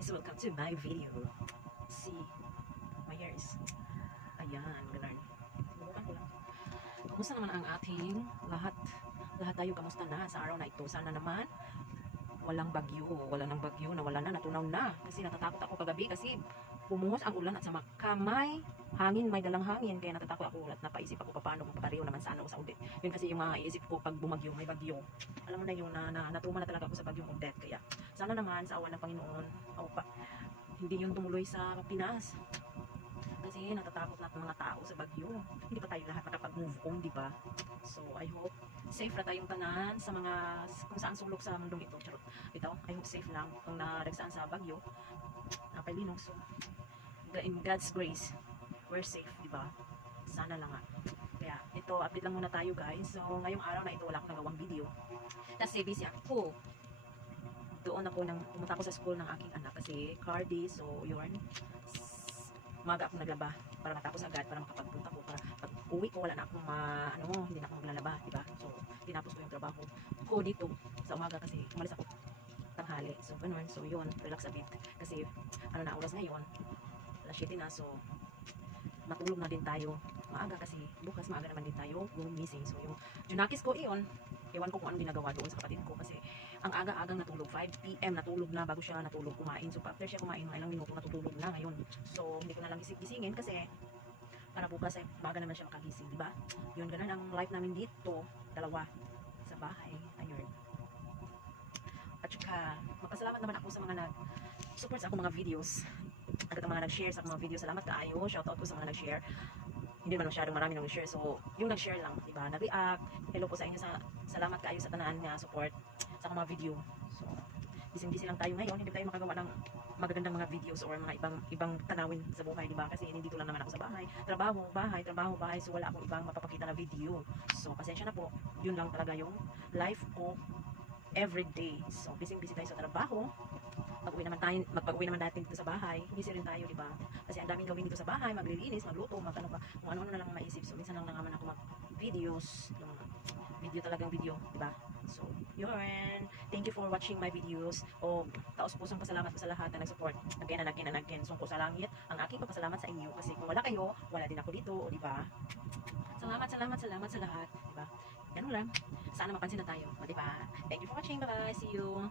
guys, welcome to my video. See, my hair is, ayan, ganun. Sinubukan ko lang. Kumusta naman ang ating lahat? Lahat tayo, kamusta na sa araw na ito? Sana naman walang bagyo, wala nang bagyo, nawala na, natunaw na. Kasi natatakot ako kagabi kasi bumuhos ang ulan at sa kamay, hangin, may dalang hangin. Kaya natatakot ako at napaisip ako paano kung papareho naman sana ako sa Odette. Yun kasi yung mga iisip ko pag bumagyo, may bagyo. Alam mo na yung natuma na talaga ako sa bagyong Odette. Kaya sana naman sa awan ng Panginoon, hindi yun tumuloy sa Pinas. Kasi natatakot na mga tao sa bagyo. Hindi pa tayo lahat makapag-move on, di ba? So, I hope safe na tayong tanan sa mga kung saan sulok sa mundong ito. Charot. Ito, I hope safe lang kung naregsaan sa bagyo. Napalinog. So, in God's grace, we're safe, di ba? Sana lang nga. Kaya, ito, update lang muna tayo, guys. So, ngayong araw na ito, wala akong nagawang video. Kasi busy ako. Doon ako pumunta ako sa school ng aking anak kasi car day. So, yun. Umaga ako naglaba para matapos agad, para makapagpunta ko, para pag uwi ko wala na akong hindi na ako maglalaba, diba? So, tinapos ko yung trabaho ko dito sa umaga kasi umalis ako tanghali. So, ganun. So, yun, relax a bit. Kasi, na oras ngayon? Alas 7 na, so, matulog na din tayo maaga kasi bukas maaga naman din tayo gumising. So, yung junakis ko iyon, ewan ko kung anong ginagawa doon sa kapatid ko kasi ang aga-agang natulog, 5 PM natulog na bago siya natulog kumain. So, after siya kumain, mga ilang minuto natutulog na ngayon. So, hindi ko na lang gisingin kasi para bukas ay baga naman siya makagising, di ba? Yun, ganun ang life namin dito, dalawa sa bahay. Ayun. At saka, magpasalamat naman ako sa mga nag-support sa akong mga videos. At mga nag-share sa mga videos. Salamat kaayo. Shoutout ko sa mga nag-share. Hindi naman masyadong marami nang share. So, yung nag-share lang, diba? Nag-react. Hello po sa inyo. Salamat kaayo sa tanaan na support sa mga video. So, busy lang tayo ngayon. Hindi tayo makagawa ng magagandang mga videos or mga ibang tanawin sa buhay, diba? Kasi nandito lang naman ako sa bahay. Trabaho, bahay. So, wala akong ibang mapapakita na video. So, pasensya na po. Yun lang talaga yung life ko everyday. So, busy tayo sa trabaho. Pag-uwi naman natin dito sa bahay, busy rin tayo, di ba? Kasi ang daming gawin dito sa bahay, maglilinis, magluto, kung ano na lang maisip. So, minsan lang naman ako mag-videos, yung talagang video, di ba? So, yun. Thank you for watching my videos. O, taos-pusong pasalamat ko sa lahat na nag-support. Again and again. Sungko sa langit, ang aking papasalamat sa inyo. Kasi kung wala kayo, wala din ako dito, o, di ba? Salamat sa lahat, di ba? Ganun lang. Sana mapansin na tayo, o, di ba? Thank you for watching. Bye-bye. See you.